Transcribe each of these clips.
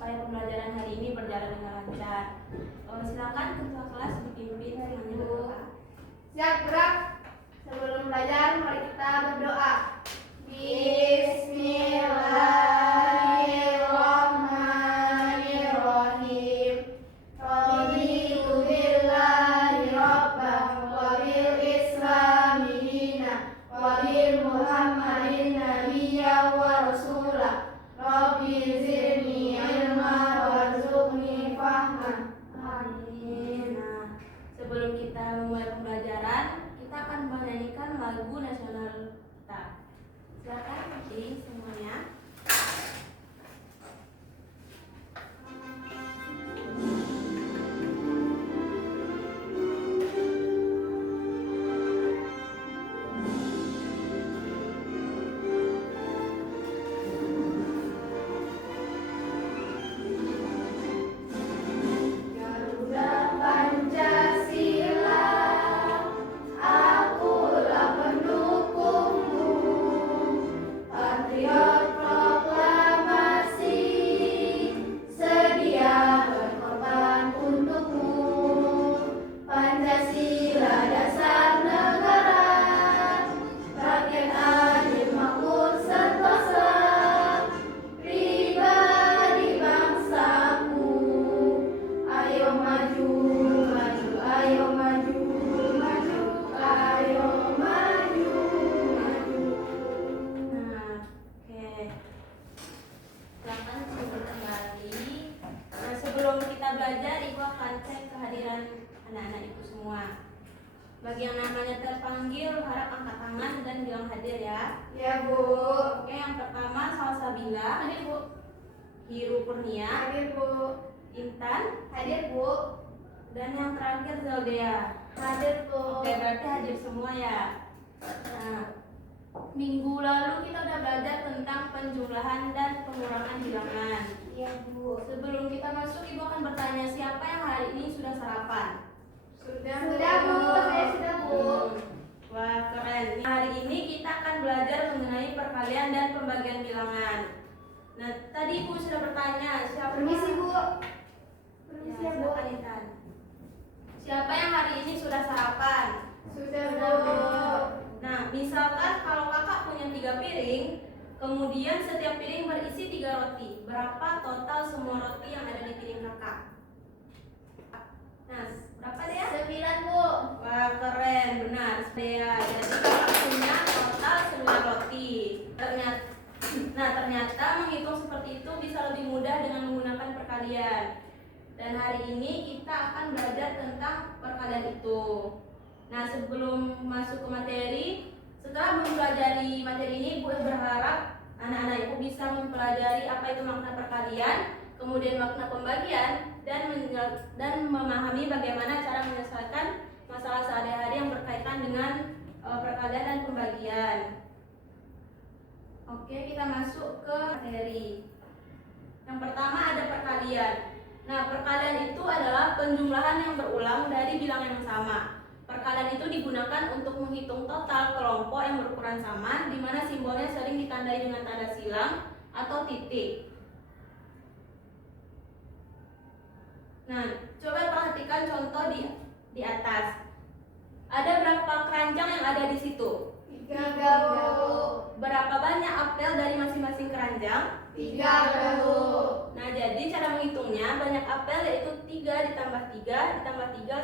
supaya pembelajaran hari ini berjalan dengan lancar. Silakan ketua kelas dipimpin semuanya berdoa. Siap, gerak. Sebelum belajar, mari kita berdoa. Bismillahirrahmanirrahim. Raditu billahi rabban wa bil islami dinan wa bil muhammadin nabiyyan wa rasulah. Rabbi zidni ilma warzuqni fahman. Amin. Nah, sebelum kita memulai pembelajaran, kita akan menyanyikan lagu nasional kita. Silakan penting semuanya. Garuda Pancasila, akulah pendukungmu. Patriot proklamasi, sedia berkorban untukmu. Pancasila dasar negara, rakyat adil makmur sentosa, pribadi bangsaku. Ayo maju, maju, ayo maju, maju, ayo maju, maju. Nah, oke. Silakan duduk kembali. Nah, sebelum kita belajar, Ibu akan cek kehadiran anak-anak Ibu semua. Bagi yang namanya terpanggil, harap angkat tangan dan bilang hadir ya. Ya, Bu. Oke, yang pertama Salsabila, Hadir, Bu. Hiru Kurnia, Hadir, Bu. Intan, Hadir, Bu. dan yang terakhir Zaldea. Hadir, Bu. Oke, berarti hadir semua ya. Nah, minggu lalu kita udah belajar tentang penjumlahan dan pengurangan bilangan. Iya, Bu. Sebelum kita masuk, Ibu akan bertanya siapa yang hari ini sudah sarapan? Sudah, Bu. Saya sudah, Bu. Wah, keren. Hari ini kita akan belajar mengenai perkalian dan pembagian bilangan. Nah, tadi Ibu sudah bertanya siapa? Permisi, Bu. Ya, Permisi, ya, Bu. silakan, Intan. Siapa yang hari ini sudah sarapan? Sudah, Bu. Nah, misalkan kalau kakak punya 3 piring, kemudian setiap piring berisi 3 roti. Berapa total semua roti yang ada di piring kakak? Nah, berapa Dea? 9, Bu. Wah, keren, benar Dea. Jadi kakak punya total 9 roti. Ternyata menghitung seperti itu bisa lebih mudah dengan menggunakan perkalian. Dan hari ini kita akan belajar tentang perkalian itu. Nah, sebelum masuk ke materi, setelah mempelajari materi ini, Ibu berharap anak-anak Ibu bisa mempelajari apa itu makna perkalian, kemudian makna pembagian, dan memahami bagaimana cara menyelesaikan masalah sehari-hari yang berkaitan dengan perkalian dan pembagian. Oke, kita masuk ke materi. Yang pertama ada perkalian. Nah, perkalian itu adalah penjumlahan yang berulang dari bilangan yang sama. Perkalian itu digunakan untuk menghitung total kelompok yang berukuran sama, di mana simbolnya sering ditandai dengan tanda silang atau titik. Nah, coba perhatikan contoh di atas. Ada berapa keranjang yang ada di situ? 3, Bu. Berapa banyak apel dari masing-masing keranjang? 3, Bu. Nah, jadi cara menghitungnya banyak apel yaitu 3 ditambah 3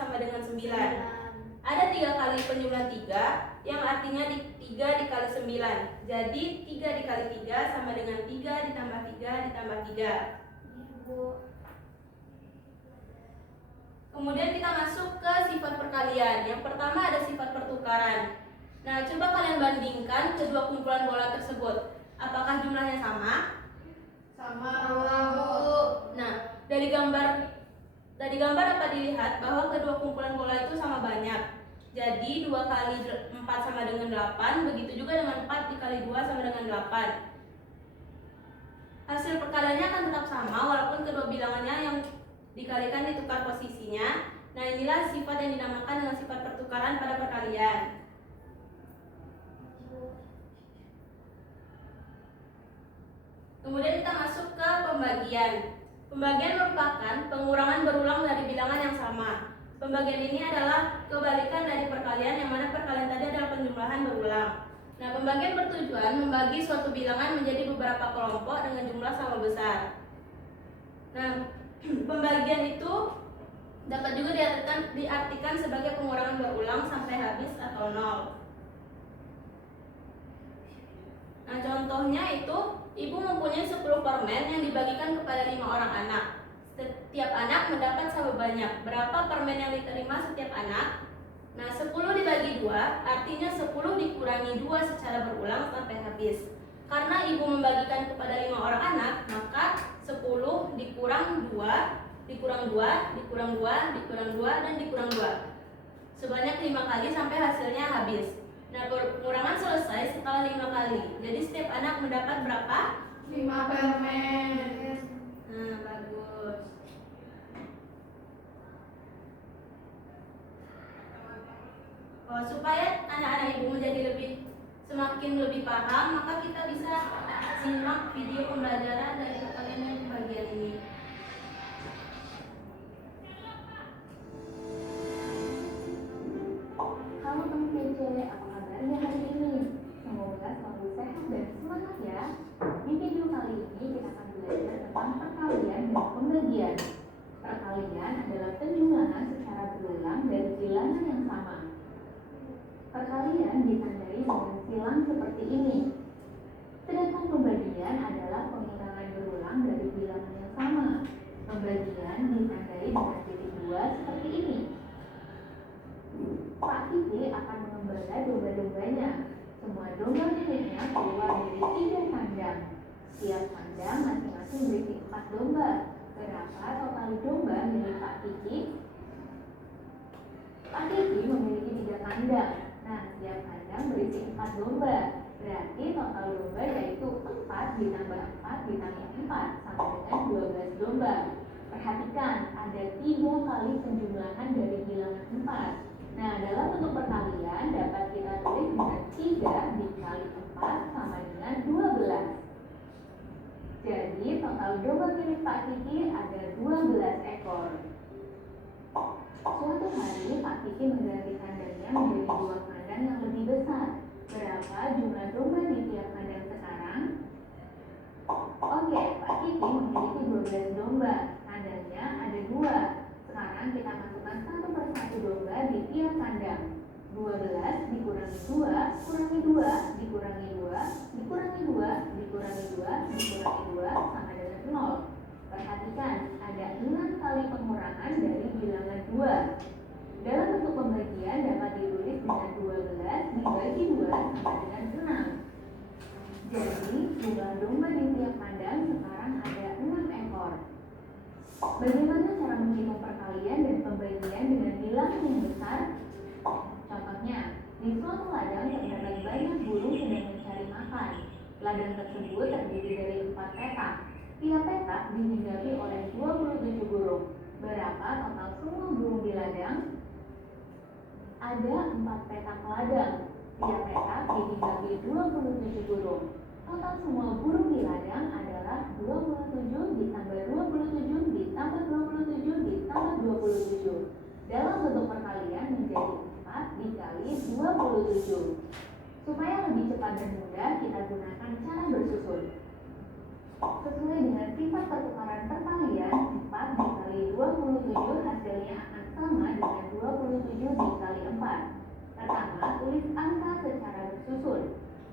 sama dengan 9. Ada 3 kali penjumlahan 3 yang artinya 3 dikali 9. Jadi 3 dikali 3 sama dengan 3 ditambah 3 ditambah 3. Kemudian kita masuk ke sifat perkalian. Yang pertama ada sifat pertukaran. Nah, coba kalian bandingkan kedua kumpulan bola tersebut. Apakah jumlahnya sama? Sama, Bu. Nah, dari gambar dapat dilihat bahwa kedua kumpulan bola itu sama banyak. Jadi 2 kali 4 sama dengan 8, begitu juga dengan 4 dikali 2 sama dengan 8. Hasil perkaliannya akan tetap sama walaupun kedua bilangannya yang dikalikan ditukar posisinya. Nah, inilah sifat yang dinamakan dengan sifat pertukaran pada perkalian. Kemudian kita masuk ke pembagian. Pembagian merupakan pengurangan berulang dari bilangan yang sama. Pembagian ini adalah kebalikan dari perkalian, yang mana perkalian tadi adalah penjumlahan berulang. Nah, pembagian bertujuan membagi suatu bilangan menjadi beberapa kelompok dengan jumlah sama besar. Nah, pembagian itu dapat juga diartikan sebagai pengurangan berulang sampai habis atau nol. Nah, contohnya itu, ibu mempunyai 10 permen yang dibagikan kepada 5 orang anak. Setiap anak mendapat sama banyak. Berapa permen yang diterima setiap anak? Nah, 10 dibagi 2, artinya 10 dikurangi 2 secara berulang sampai habis. Karena ibu membagikan kepada 5 orang anak, maka 10 dikurang 2, dikurang 2, dikurang 2, dikurang 2, dan dikurang 2. Sebanyak 5 kali sampai hasilnya habis. Nah, pengurangan selesai setelah 5 kali. Jadi setiap anak mendapat berapa? 5 permen. Nah, bagus. Supaya anak-anak ibu menjadi semakin lebih paham, maka kita bisa simak video pembelajaran dari kalian yang di bagian ini. Halo teman kece, apa kabarnya hari ini? Semoga selalu sehat dan semangat ya. Di video kali ini kita akan belajar tentang perkalian dan pembagian. Perkalian adalah penjumlahan secara berulang dari bilangan yang sama. Perkalian ditandai dengan silang seperti ini. Sedangkan pembagian adalah pengurangan berulang dari bilangan yang sama. Pembagian ditandai dengan titik 2 seperti ini. Pak Kiki akan mengembala domba-dombanya. Semua domba miliknya keluar dari 3 kandang. Setiap kandang masing-masing berisi 4 domba. Berapa total domba milik Pak Kiki? Pak Kiki memiliki 3 kandang. Nah, setiap kandang berisi 4 domba. Berarti total domba yaitu 4 ditambah 4 ditambah 4 sama dengan 12 domba. Perhatikan, ada 3 kali penjumlahan dari bilangan 4. Nah, dalam bentuk perkalian dapat kita tulis dengan 3 dikali 4 sama dengan 12. Jadi total domba milik Pak Kiki ada 12 ekor. Suatu hari Pak Kiki mengganti kandangnya menjadi 2 kandang yang lebih besar. Berapa jumlah domba di tiap kandang sekarang? Oke, Pak Kiki memiliki 12 domba. Kandangnya ada 2. Sekarang kita masukkan satu persatu domba di tiap kandang. 12 dikurangi 2, kurangi 2, dikurangi 2, dikurangi 2, dikurangi 2, dikurangi 2, sama dengan 0. Perhatikan, ada 6 kali pengurangan dari bilangan 2. Dalam bentuk pembagian dapat ditulis dengan 12 dibagi 2 sama dengan 6. Jadi, jumlah domba di tiap kandang sekarang ada 6 ekor. Bagaimana cara menghitung perkalian dan pembagian dengan bilangan yang besar? Contohnya, di suatu ladang terdapat banyak burung sedang mencari makan. Ladang tersebut terdiri dari 4 petak. Tiap petak dihinggapi oleh 27 burung. Berapa total semua burung di ladang? Ada 4 petak ladang. Tiap petak dihinggapi 27 burung. Total semua burung di ladang adalah 27 ditambah 27 ditambah 27 ditambah 27. Dalam bentuk perkalian menjadi 4 dikali 27. Supaya lebih cepat dan mudah, kita gunakan cara bersusun. Sesuai dengan sifat pertukaran perkalian, 4 dikali 27 hasilnya akan sama dengan 27 dikali 4. Pertama, tulis angka secara bersusun.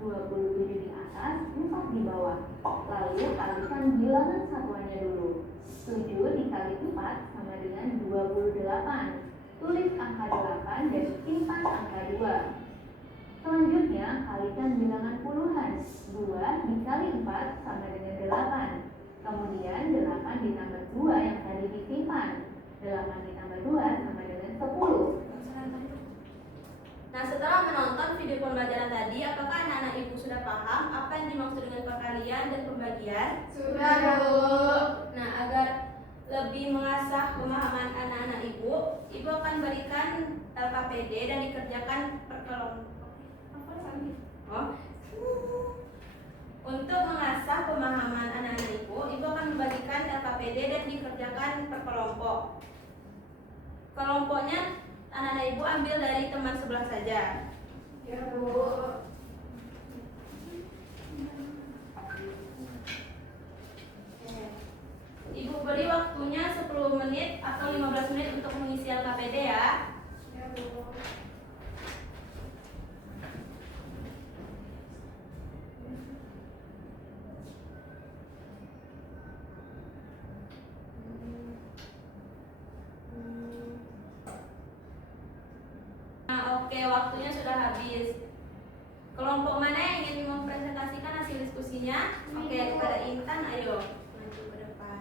27 di atas, 4 di bawah. Lalu kalikan bilangan satuannya dulu. 7 dikali 4 sama dengan 28. Tulis angka 8 dan simpan angka 2. Selanjutnya, kalikan bilangan puluhan. 2 dikali 4 sama dengan 8. Kemudian 8 ditambah 2 yang tadi disimpan. 8 ditambah 2 sama dengan 10. Nah, setelah menonton video pembelajaran tadi, apakah anak-anak ibu sudah paham apa yang dimaksud dengan perkalian dan pembagian? Sudah, Bu. Nah, agar lebih mengasah pemahaman anak-anak ibu akan berikan LKPD dan dikerjakan untuk mengasah pemahaman anak-anak ibu akan membagikan LKPD dan ambil dari teman sebelah saja. Ya, Bu. Ibu beri waktunya 10 menit atau 15 menit untuk mengisi LKPD ya. Ya, Bu. Nah, oke, waktunya sudah habis. Kelompok mana yang ingin mempresentasikan hasil diskusinya? Oke, kepada Intan, ayo maju ke depan.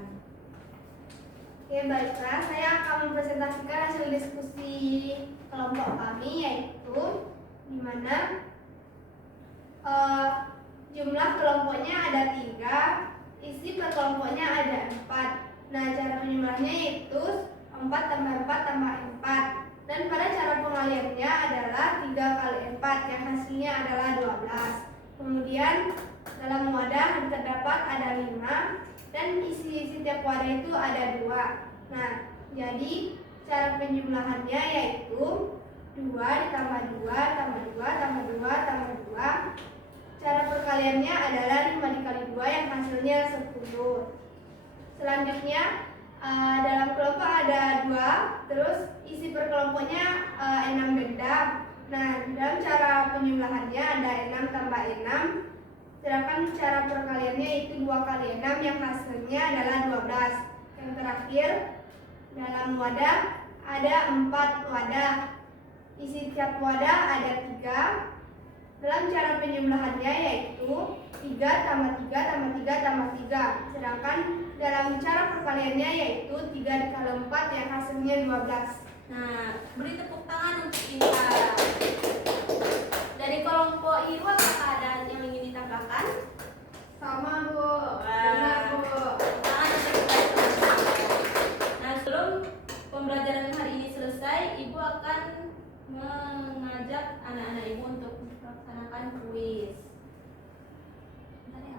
Oke, baiklah. Saya akan mempresentasikan hasil diskusi kelompok kami, yaitu di mana jumlah kelompoknya ada 3, isi per kelompoknya ada 4. Nah, cara penjumlahnya yaitu 4 tambah 4 tambah 4. Dan pada cara pengaliannya adalah 3 kali 4 yang hasilnya adalah 12. Kemudian dalam wadah terdapat ada 5 dan isi setiap wadah itu ada 2. Nah, jadi cara penjumlahannya yaitu 2 ditambah 2 tambah 2 tambah 2 tambah 2. Cara perkaliannya adalah 5 dikali 2 yang hasilnya 10. Selanjutnya dalam kelompok ada 2, terus isi per kelompoknya 6 gendam. Nah, dalam cara penjumlahannya ada 6 tambah 6. Sedangkan cara perkaliannya itu 2 kali 6 yang hasilnya adalah 12. Yang terakhir, dalam wadah ada 4 wadah. Isi tiap wadah ada 3. Dalam cara penjumlahannya yaitu 3 tambah 3 tambah 3 tambah 3. Sedangkan dalam cara perkaliannya yaitu 3 dikali 4 yang hasilnya 12. Nah, beri tepuk tangan untuk Intan. Dari kelompok IRU apakah ada yang ingin ditambahkan? Sama, Bu. Benar, Bu. Tangan untuk kita. Nah, sebelum pembelajaran hari ini selesai, Ibu akan mengajak anak-anak Ibu untuk melaksanakan kuis. Bentar ya.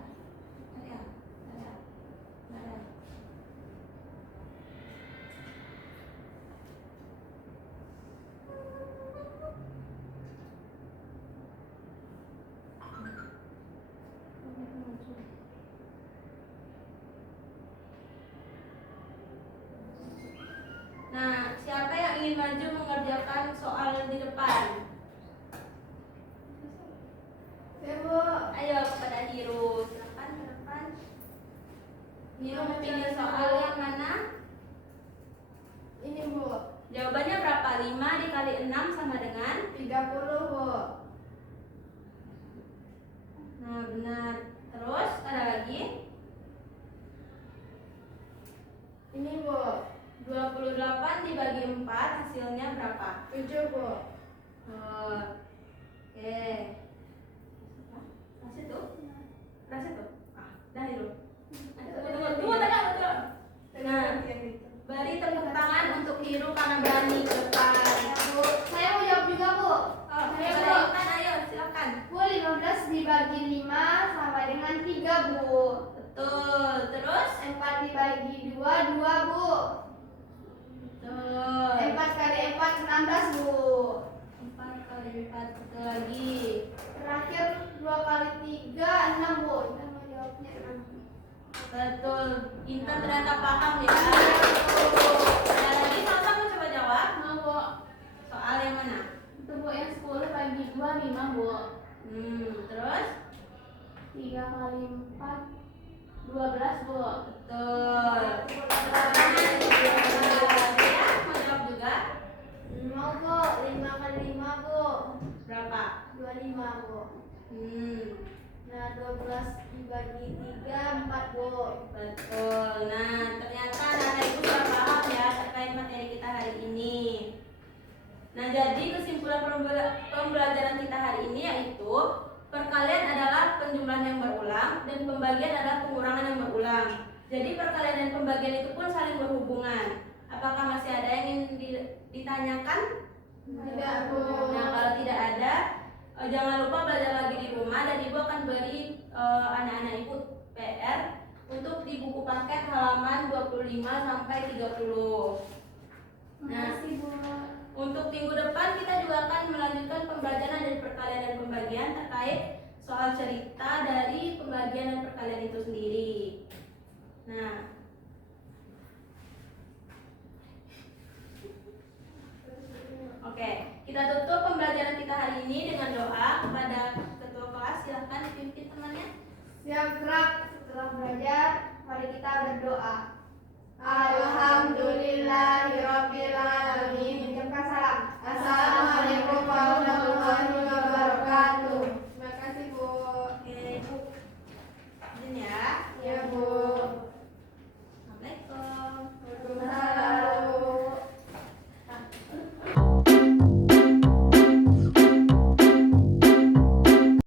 Nah, siapa yang ingin maju mengerjakan soal di depan? Ya, Bu. Ayo kepada Hiru, silakan ke depan. Hiru pilih soal yang mana? Ini, Bu. Jawabannya berapa? 5 dikali 6 sama dengan? 30, Bu. Nah, benar. Terus ada lagi? Ini, Bu. 28 dibagi 4 hasilnya berapa? 7, Bu. Oke. Berhasil tuh? Berhasil tuh? Dah Hiru. Tunggu, betul. Nah, beri tepuk tangan untuk Hiru karena berani ke depan. Ya, Bu. Saya mau jawab juga, Bu. Oke, Saya, Bu. Intan, ayo silakan. Bu, 15 dibagi 5 sama dengan 3, Bu. Betul. Terus? 4 dibagi 2, 2, Bu. Betul. 4 kali 4, 16, Bu. 4 kali 4 betul lagi. Terakhir 2 kali 3, 6, Bu. Kita mau jawabnya 6. Betul. Intan ternyata paham ya. Ada lagi Salsa mau coba jawab? Mau, Bu. Soal yang mana? Itu, Bu, yang 10 bagi 2, 5, Bu. Terus? 3 kali 4, 12, Bu. Betul. Ya, mau jawab juga? Mau, Bu. 5 kali 5, Bu. Berapa? 25, Bu. Nah, 12 dibagi 3, 4, Bu. Betul. Nah, ternyata anak-anak ibu sudah paham ya terkait materi kita hari ini. Nah, jadi kesimpulan pembelajaran kita hari ini yaitu perkalian adalah penjumlahan yang berulang dan pembagian adalah pengurangan yang berulang. Jadi perkalian dan pembagian itu pun saling berhubungan. Apakah masih ada yang ingin ditanyakan? Tidak, Bu. Nah, kalau tidak ada, jangan lupa belajar lagi di rumah dan ibu akan beri anak-anak ibu PR untuk di buku paket halaman 25 sampai 30. Makasih, Bu. Untuk minggu depan kita juga akan melanjutkan pembelajaran dari perkalian dan pembagian terkait soal cerita dari pembagian dan perkalian itu sendiri. Nah, oke, kita tutup pembelajaran kita hari ini dengan doa kepada ketua kelas. Silahkan dipimpin temannya. Siap gerak. Setelah belajar, mari kita berdoa. Alhamdulillah.